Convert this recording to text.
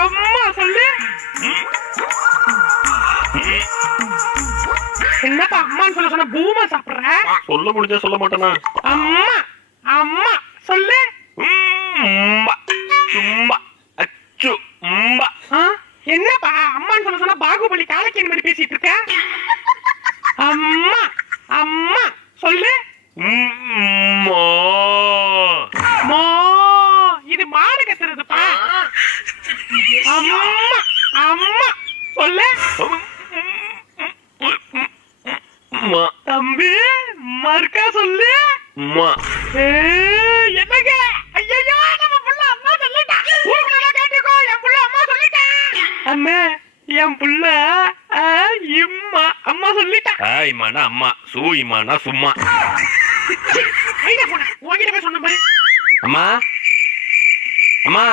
அம்மா சொல்லு. என்னப்பா அம்மான்னு சொல்ல சொன்ன பூமா சாப்பிடுற? சொல்ல முடிஞ்சா சொல்ல மாட்டேனா? அம்மா அம்மா சொல்லு. அச்சு என்னப்பா அம்மான்னு சொல்ல சொன்னா பாகுபலி காலக்கேன் மாதிரி பேசிட்டு இருக்க? அம்மா அம்மா சொல்லு. மோ இது மாடு கத்துறதுப்பா. அம்மா அம்மா சொல்லு. தம்பி மறுக்கா சொல்லு. என்னங்க ஐயோ நம்ம புள்ள அம்மா சொல்லிட்டா. ஊருக்குள்ள கேட்டுக்கோ என் புள்ள அம்மா சொல்லிட்டா. அண்ணே என் புள்ள இம்மா அம்மா சொல்லிட்டா. இம்மானா அம்மா, சூ இம்மானா சும்மா. ஐயா போன உன்கிட்ட போய் சொன்ன பாரு. அம்மா அம்மா